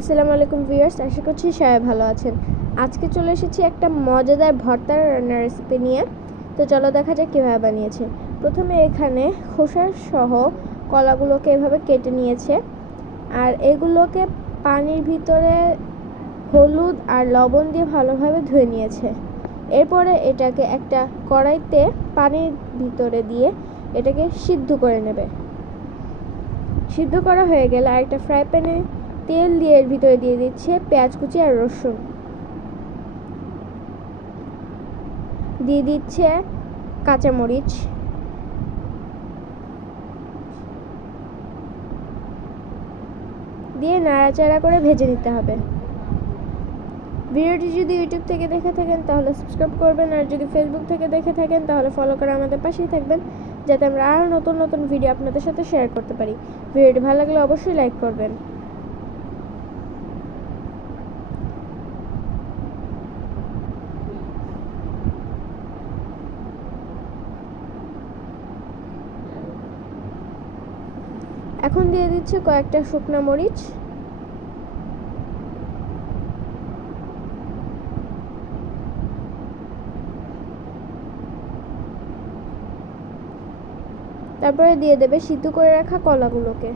আসসালামু আলাইকুম ভিউয়ার্স, আশা করছি সবাই ভালো আছেন। আজকে চলে এসেছি একটা মজাদার ভর্তা রান্নার রেসিপি নিয়ে। তো চলো দেখা যাক কীভাবে বানিয়েছে। প্রথমে এখানে খোসা সহ কলাগুলোকে এভাবে কেটে নিয়েছে, আর এগুলোকে পানির ভিতরে হলুদ আর লবণ দিয়ে ভালোভাবে ধুয়ে নিয়েছে। এরপরে এটাকে একটা কড়াইতে পানির ভিতরে দিয়ে এটাকে সিদ্ধ করে নেবে। সিদ্ধ করা হয়ে গেলে আরেকটা ফ্রাই প্যানে তেল দিয়ে এর ভিতরে দিয়ে দিচ্ছে পেঁয়াজ কুচি আর রসুন, দিয়ে দিচ্ছে কাঁচামরিচ, দিয়ে নাড়াচাড়া করে ভেজে নিতে হবে। ভিডিওটি যদি ইউটিউব থেকে দেখে থাকেন তাহলে সাবস্ক্রাইব করবেন, আর যদি ফেসবুক থেকে দেখে থাকেন তাহলে ফলো করে আমাদের পাশেই থাকবেন, যাতে আমরা আরও নতুন নতুন ভিডিও আপনাদের সাথে শেয়ার করতে পারি। ভিডিওটি ভালো লাগলে অবশ্যই লাইক করবেন। এখন দিয়ে দিচ্ছে কয়েকটা শুকনা মরিচ, তারপরে দিয়ে দেবে সিদ্ধ করে রাখা কলাগুলোকে।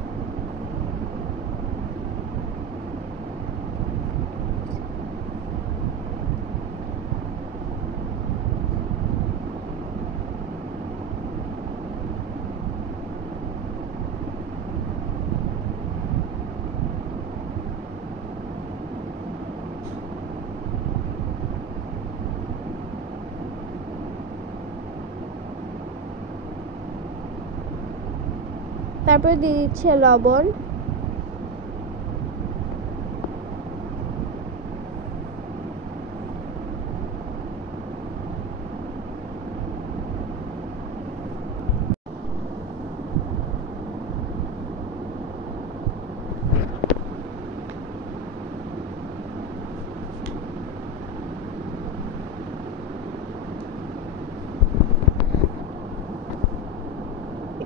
তারপরে দিয়ে দিচ্ছে লবণ,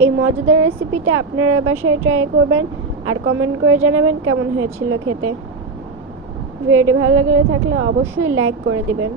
এই মজাদার রেসিপিটা আপনারা বাসায় ট্রাই করবেন আর কমেন্ট করে জানাবেন কেমন হয়েছিল খেতে। ভিডিওটি ভালো লাগলে থাকলে অবশ্যই লাইক করে দিবেন।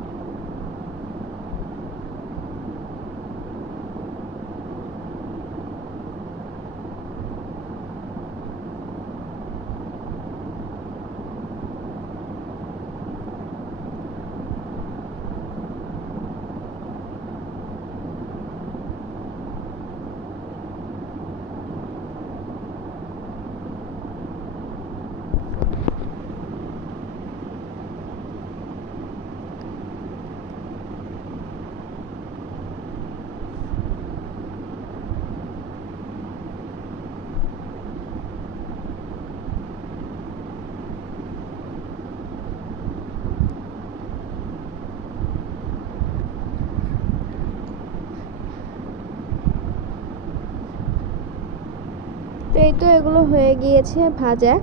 তো এই তো এগুলো হয়ে গিয়েছে ভাজা।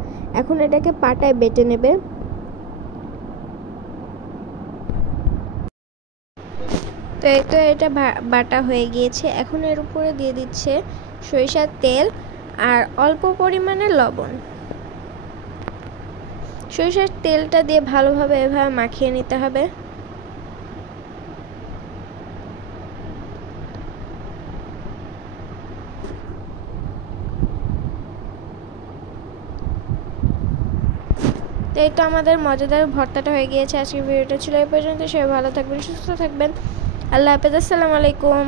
এখন এটাকে পাটায় বেটে নেবে। তো এই তো এটা বাটা হয়ে গিয়েছে। এখন এর উপরে দিয়ে দিচ্ছে সরিষার তেল আর অল্প পরিমাণে লবণ। সরিষার তেলটা দিয়ে ভালোভাবে এভাবে মাখিয়ে নিতে হবে। তো এই তো আমাদের মজাদার ভর্তাটা হয়ে গিয়েছে। আজকের ভিডিওটা ছিল এই পর্যন্ত। সবাই ভালো থাকবেন, সুস্থ থাকবেন। আল্লাহ হাফেজ, আসসালামু আলাইকুম।